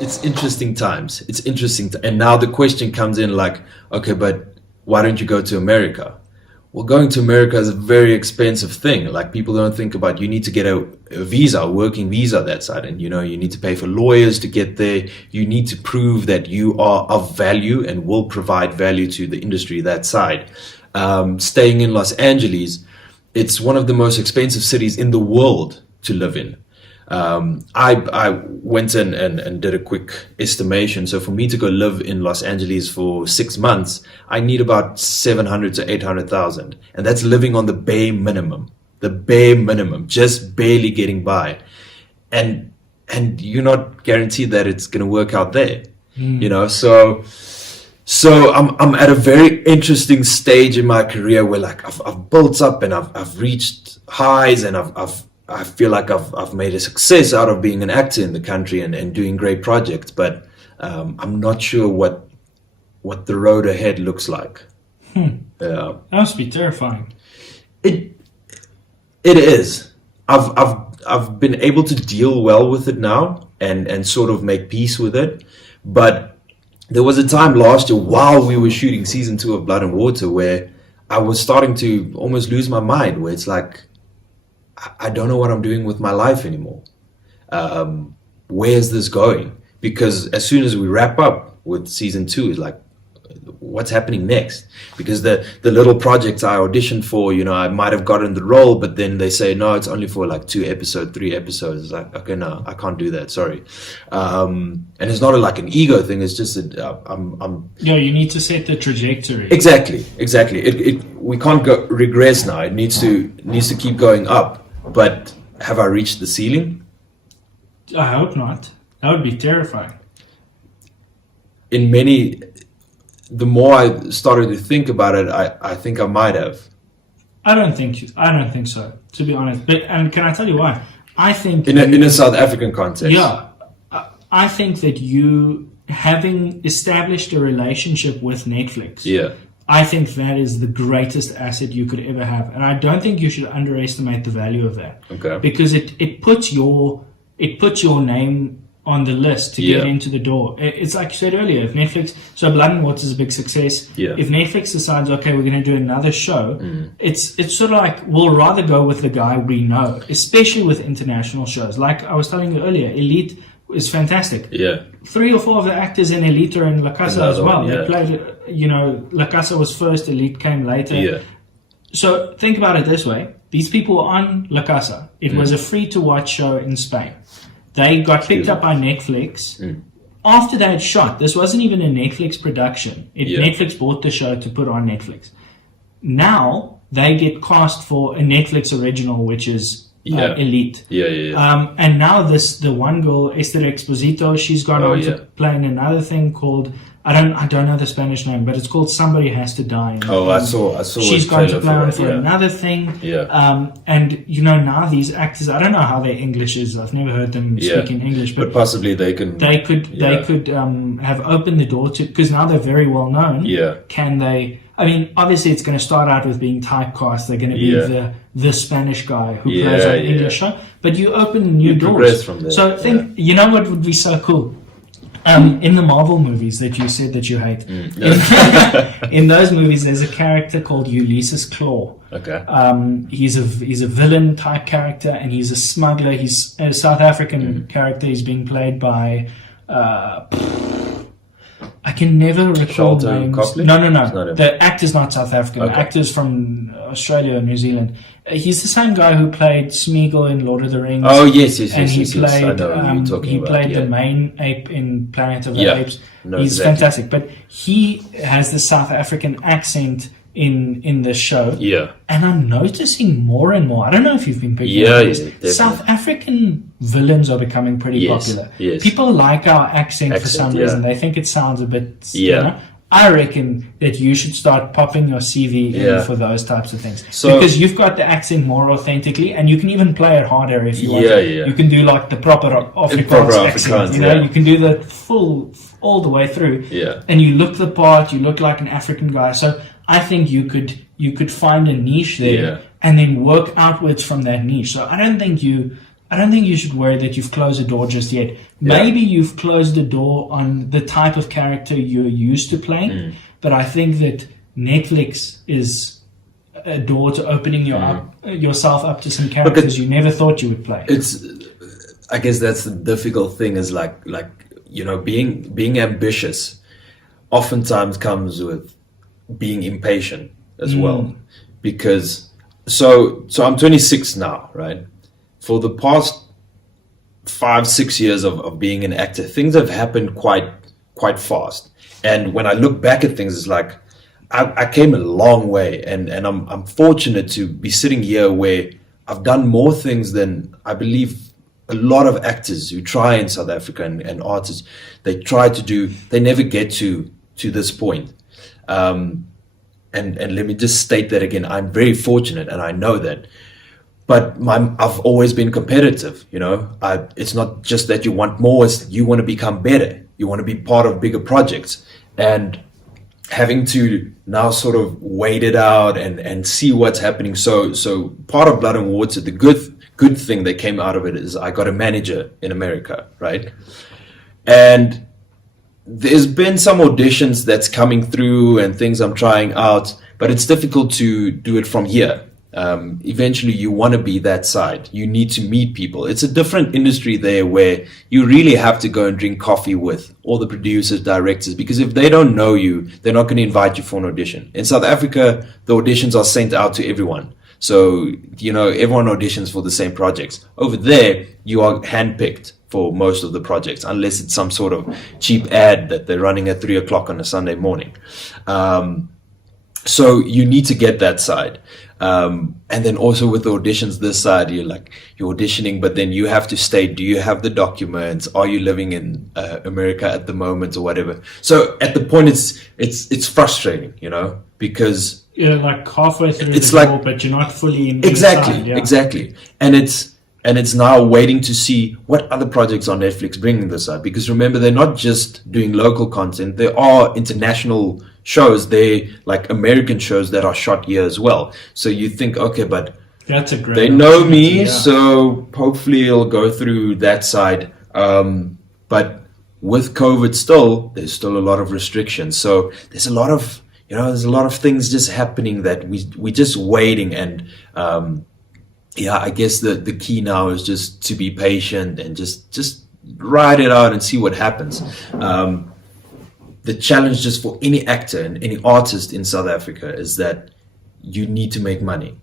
it's interesting times. It's interesting, and now the question comes in like, okay, but why don't you go to America? Well, going to America is a very expensive thing. Like, people don't think about, you need to get a visa, a working visa that side, and you need to pay for lawyers to get there. You need to prove that you are of value and will provide value to the industry that side. Staying in Los Angeles, it's one of the most expensive cities in the world to live in. I went in and did a quick estimation. So for me to go live in Los Angeles for 6 months, I need about 700 to 800,000, and that's living on the bare minimum. The bare minimum, just barely getting by, and you're not guaranteed that it's going to work out there. So I'm at a very interesting stage in my career where, like, I've built up and I've reached highs, and I feel like I've made a success out of being an actor in the country and doing great projects, but I'm not sure what the road ahead looks like. That must be terrifying. It is. I've been able to deal well with it now and sort of make peace with it, but there was a time last year while we were shooting season 2 of Blood and Water where I was starting to almost lose my mind, where it's like, I don't know what I'm doing with my life anymore. Where's this going? Because as soon as we wrap up with season 2, it's like, what's happening next? Because the little projects I auditioned for, I might have gotten the role, but then they say, no, it's only for like 2 episodes, 3 episodes. It's like, okay, no, I can't do that. Sorry. And it's not like an ego thing. It's just that I'm. Yeah, you need to set the trajectory. Exactly. We can't regress now. It needs to keep going up. But have I reached the ceiling? I hope not. That would be terrifying. The more I started to think about it, I think I might have. I don't think so, to be honest. And can I tell you why? I think in a South African context. Yeah, I think that you, having established a relationship with Netflix, I think that is the greatest asset you could ever have, and I don't think you should underestimate the value of that. Okay. Because it puts your name on the list to get into the door. It's like you said earlier, if Netflix, so Blood and Water is a big success. Yeah. If Netflix decides, okay, we're going to do another show, it's sort of like, we'll rather go with the guy we know, especially with international shows. Like I was telling you earlier, Elite is fantastic. Yeah. 3 or 4 of the actors in Elite are in La Casa as well. They played, La Casa was first, Elite came later. Yeah. So think about it this way. These people were on La Casa. It was a free-to-watch show in Spain. They got picked up by Netflix. After they had shot, this wasn't even a Netflix production. Netflix bought the show to put on Netflix. Now, they get cast for a Netflix original, which is Elite. And now the one girl, Esther Exposito, she's gone on to play in another thing called, I don't know the Spanish name, but it's called Somebody Has to Die. I saw. She's going to play on for another thing. And now these actors, I don't know how their English is. I've never heard them speak in English, but possibly they could have opened the door to, because now they're very well known. Can they? I mean, obviously it's going to start out with being typecast. They're going to be the Spanish guy who plays on an English show, but you open new doors. From there. So what would be so cool? In the Marvel movies that you said that you hate, in those movies, there's a character called Ulysses Claw. Okay. He's a villain type character, and he's a smuggler. He's a South African character. He's being played by. I can never recall names. Copley? No. The actor's not South African. Okay. The actor's from Australia or New Zealand. He's the same guy who played Smeagol in Lord of the Rings. Oh yes. And he played. I know what you're talking about. Played the main ape in Planet of the Apes. No, He's fantastic, but he has the South African accent in this show. Yeah. And I'm noticing more and more. I don't know if you've been picking up this. Definitely. South African villains are becoming pretty popular. Yes. People like our accent for some reason. They think it sounds a bit. I reckon that you should start popping your CV in for those types of things. Because you've got the accent more authentically, and you can even play it harder if you want. You can do like the proper Afrikaans accent. You can do the full all the way through. And you look the part. You look like an African guy. So I think you could find a niche there and then work outwards from that niche. So I don't think you I don't think you should worry that you've closed the door just yet. Maybe you've closed the door on the type of character you're used to playing, but I think that Netflix is a door to opening yourself up to some characters you never thought you would play. I guess that's the difficult thing is like being ambitious oftentimes comes with being impatient as well, because so I'm 26 now, right? For the past 5-6 years of being an actor, things have happened quite fast. And when I look back at things, it's like I came a long way, and I'm fortunate to be sitting here where I've done more things than I believe a lot of actors who try in South Africa and artists, they try to do, they never get to this point. And let me just state that again, I'm very fortunate and I know that. But I've always been competitive, It's not just that you want more, it's you want to become better. You want to be part of bigger projects. And having to now sort of wait it out and see what's happening. So part of Blood and Water, the good thing that came out of it is I got a manager in America, right? And there's been some auditions that's coming through and things I'm trying out, but it's difficult to do it from here. Eventually you want to be that side. You need to meet people. It's a different industry there where you really have to go and drink coffee with all the producers, directors, because if they don't know you, they're not going to invite you for an audition. In South Africa, the auditions are sent out to everyone. So, everyone auditions for the same projects. Over there, you are handpicked for most of the projects, unless it's some sort of cheap ad that they're running at 3 o'clock on a Sunday morning. So you need to get that side. And then also with the auditions this side, you're auditioning, but then you have to state, do you have the documents? Are you living in America at the moment or whatever? So at the point it's frustrating, because you're like halfway through the door, but you're not fully in. Exactly. And it's now waiting to see what other projects on Netflix bringing this up. Because remember, they're not just doing local content. There are international shows. They're like American shows that are shot here as well. So you think, okay, but that's a great. They know me, so hopefully it'll go through that side. But with COVID there's still a lot of restrictions. So there's a lot of things just happening that we're just waiting. And I guess the key now is just to be patient and just ride it out and see what happens. The challenge just for any actor and any artist in South Africa is that you need to make money.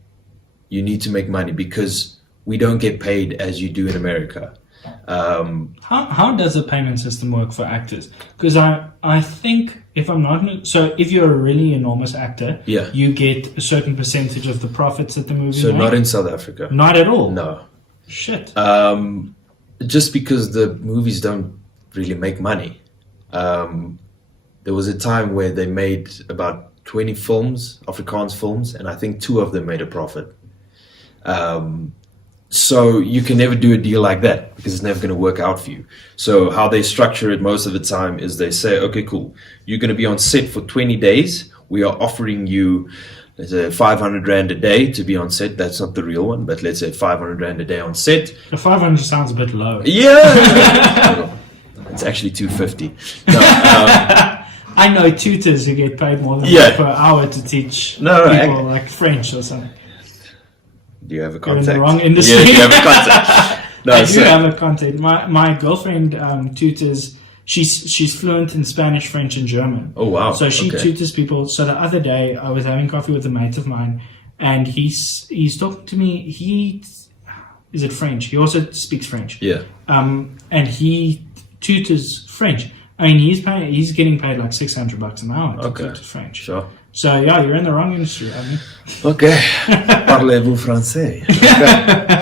You need to make money because we don't get paid as you do in America. How does the payment system work for actors? Because I think, if I'm not, so if you're a really enormous actor, you get a certain percentage of the profits that the movie So made? not in South Africa. Not at all? No. Shit. Just because the movies don't really make money. There was a time where they made about 20 films, Afrikaans films, and I think 2 of them made a profit. So you can never do a deal like that because it's never going to work out for you. So how they structure it most of the time is they say, okay, cool, you're going to be on set for 20 days. We are offering you, let's say, 500 Rand a day to be on set. That's not the real one, but let's say 500 Rand a day on set. The 500 sounds a bit low. Yeah! It's actually 250. No, I know tutors who get paid more than that per hour to teach people like French or something. Do you have a contact? You're in the wrong industry. Yeah, do you have a contact? No, I do have a contact. My girlfriend tutors. She's fluent in Spanish, French, and German. Oh wow! So she tutors people. So the other day I was having coffee with a mate of mine, and he's talking to me. Is it French? He also speaks French. Yeah. And he tutors French. I mean, he's getting paid like $600 an hour to tutor French. Sure. So you're in the wrong industry. I mean. Okay. Parlez-vous français? Okay.